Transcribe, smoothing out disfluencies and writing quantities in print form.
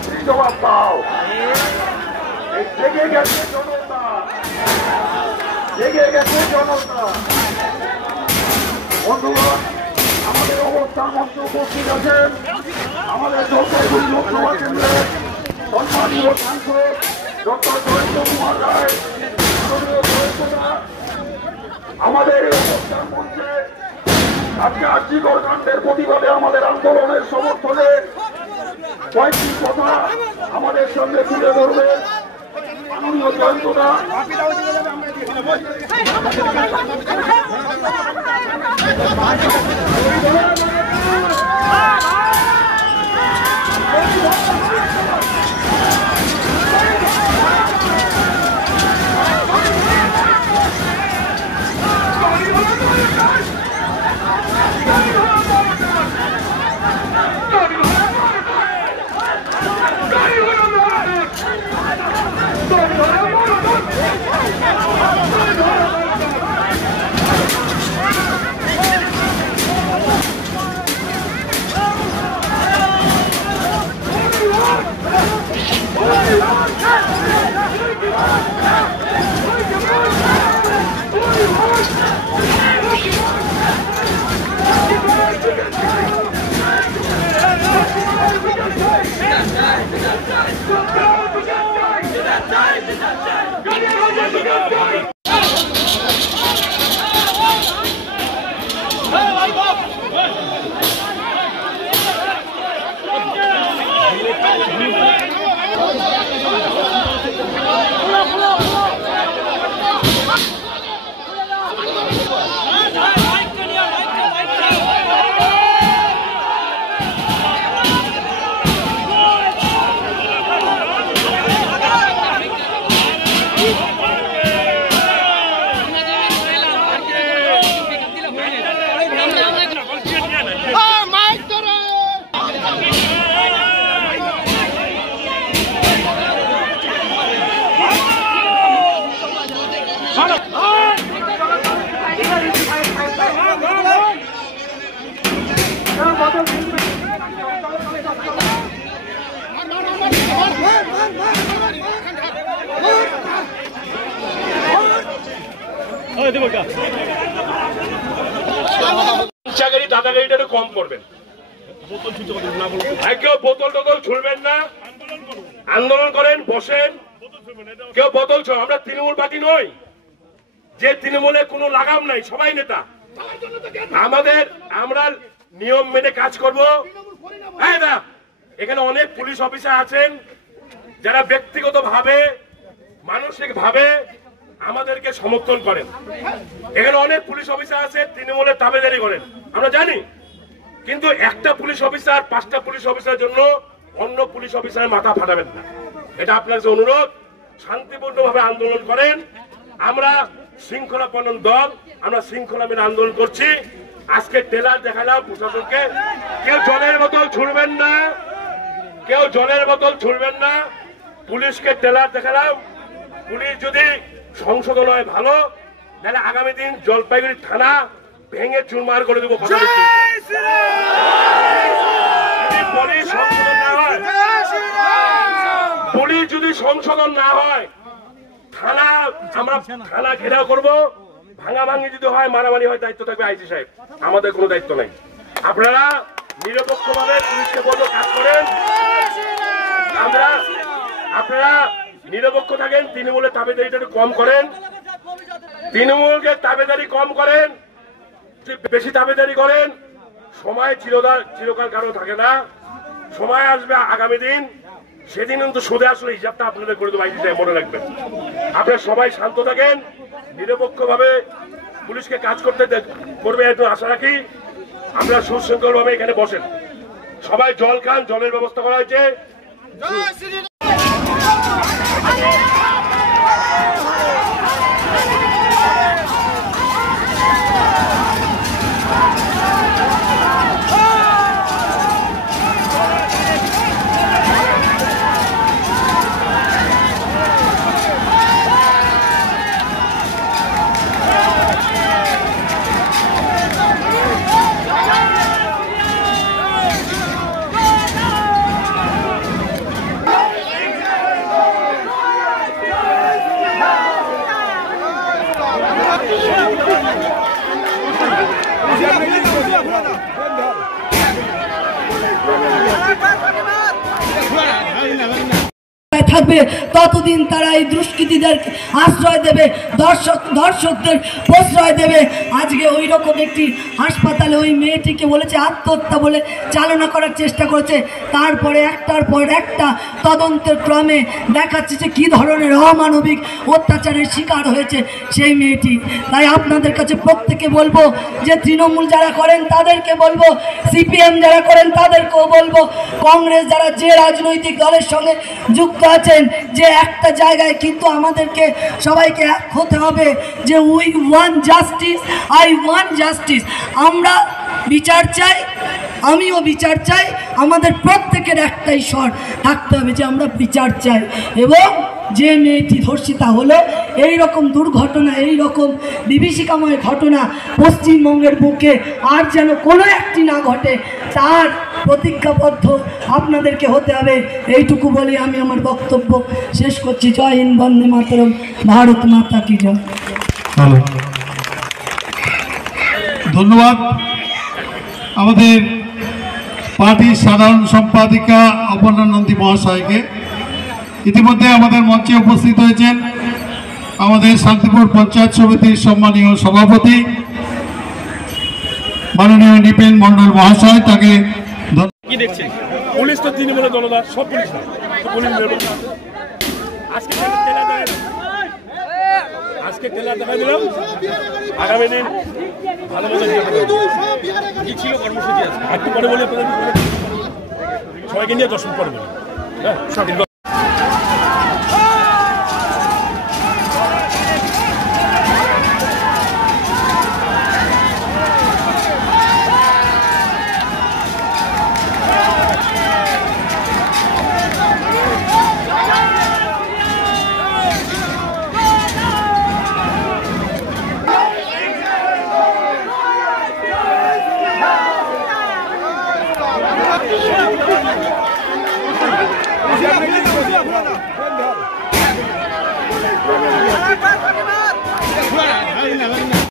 মন্ত্রী জবাব দাও। জেগে গেছে জনতা, জেগে গেছে জনতা। বন্ধুগণ, আমাদের অবস্থান মঞ্চে উপস্থিত আছেন আমাদের জলপাইগুড়ি লোকসভা কেন্দ্রের সম্মানীয় সাংসদ ডক্টর জয়ন্ত কুমার রায়। আমাদের এই অবস্থান মঞ্চে আজকে আর্যিকর কাণ্ডের প্রতিবাদে আমাদের আন্দোলনের সমর্থনে কয়েকটি কথা আমাদের সঙ্গে তুলে ধরবে মাননীয় জয়ন্তদা। দাদাগিরিটা একটু কম করবেন, কেউ বোতল টোতল ছুড়বেন না, আন্দোলন করেন, বসেন, কেউ বোতল ছুড়। আমরা তৃণমূল পার্টি নই যে তৃণমূলে কোনো লাগাম নাই, সবাই নেতা। আমরা নিয়ম মেনে কাজ করবো। এখানে অনেক পুলিশ অফিসার আছেন যারা ব্যক্তিগত ভাবে মানসিক ভাবে আমাদেরকে সমর্থন করেন। এখানে অনেক পুলিশ অফিসার আছে তৃণমূলের দাবেদারি করেন, আমরা জানি। কিন্তু একটা পুলিশ অফিসার 5টা পুলিশ অফিসারের জন্য অন্য পুলিশ অফিসারের মাথা ফাটাবেন না, এটা আপনার কাছে অনুরোধ। শান্তিপূর্ণভাবে আন্দোলন করেন। আমরা শৃঙ্খলাপন্ন দল, আমরা শৃঙ্খলা মেনে আন্দোলন করছি। আজকে টেলার দেখালাম প্রশাসনকে, কেউ জলের বোতল ছুড়বেন না, কেউ জলের বোতল ছুড়বেন না। পুলিশকে টেলার দেখালাম। পুলিশ যদি সংশোধন হয় ভালো, তাহলে আগামী দিন জলপাইগুড়ি থানা ভেঙে চুরমার করে দেবো। পুলিশ যদি সংশোধন না হয়, থানা আমরা থানা ঘেরাও করবো। ভাঙাভাঙি যদি হয়, মারামারি হয়, দায়িত্ব থাকবে আইজি সাহেব, আমাদের কোনো দায়িত্ব নাই। আপনারা নিরপেক্ষভাবে পুলিশকে বলবো কাজ করেন। আপনারা নিরপেক্ষ থাকেন। তৃণমূলের তাবেদারিটা একটু কম করেন, তৃণমূলকে তাবেদারি কম করেন। বেশি তাবেদারি করেন, সময় চিরকাল কারো থাকে না। সময় আসবে আগামী দিন, সেদিন কিন্তু সুদে আসলে হিসাবটা আপনাদের করে দেবো, আইজি সাহেব মনে রাখবেন। আপনারা সবাই শান্ত থাকেন, নিরপেক্ষভাবে পুলিশকে কাজ করতে করবে একটু আশা রাখি। আমরা সুশৃঙ্খল ভাবে এখানে বসেন, সবাই জল খান, জলের ব্যবস্থা করা হয়েছে। থাকবে ততদিন তারা এই দুষ্কৃতীদের আশ্রয় দেবে, দর্শকদের প্রশ্রয় দেবে। আজকে ওই রকম একটি হাসপাতালে ওই মেয়েটিকে বলেছে আত্মহত্যা বলে চালনা করার চেষ্টা করেছে, তারপরে একটার পর একটা তদন্তের ক্রমে দেখাচ্ছে যে কী ধরনের অমানবিক অত্যাচারের শিকার হয়েছে সেই মেয়েটি। তাই আপনাদের কাছে প্রত্যেকে বলবো যে তৃণমূল যারা করেন তাদেরকে বলবো, সিপিএম যারা করেন তাদেরকেও বলবো, কংগ্রেস যারা যে রাজনৈতিক দলের সঙ্গে যুক্ত আছেন, যে একটা জায়গায় কিন্তু আমাদেরকে সবাইকে এক হতে হবে যে we want justice, I want justice. আমরা বিচার চাই, আমিও বিচার চাই। আমাদের প্রত্যেকের একটাই স্বর থাকতে হবে যে আমরা বিচার চাই। এবং যে মেয়েটি ধর্ষিতা হলো, এই রকম দুর্ঘটনা, এই রকম বিভীষিকাময় ঘটনা পশ্চিমবঙ্গের বুকে আর যেন কোনো একটি না ঘটে, তার প্রতিজ্ঞাবদ্ধ আপনাদেরকে হতে হবে। এইটুকু বলে আমি আমার বক্তব্য শেষ করছি। জয় হিন্দ, বন্দে মাতরম, ভারত মাতা কি জয়। ধন্যবাদ আমাদের পার্টির সাধারণ সম্পাদিকা অপর্ণা নন্দী মহাশয়কে। ইতিমধ্যে আমাদের মঞ্চে উপস্থিত হয়েছেন আমাদের শান্তিপুর পঞ্চায়েত সমিতির সম্মানীয় সভাপতি মাননীয় নিপেন মণ্ডল মহাশয়। তাকে কি দেখছেন? পুলিশ তো তৃণমূলের দলদার, সব পুলিশ না, আজকে টেলার দেখা দিলাম, আগামী দিন ভালো মতো কি ছিল কর্মসূচি আছে একটু পরে বলে সবাইকে নিয়ে দর্শন করবেন। হ্যাঁ।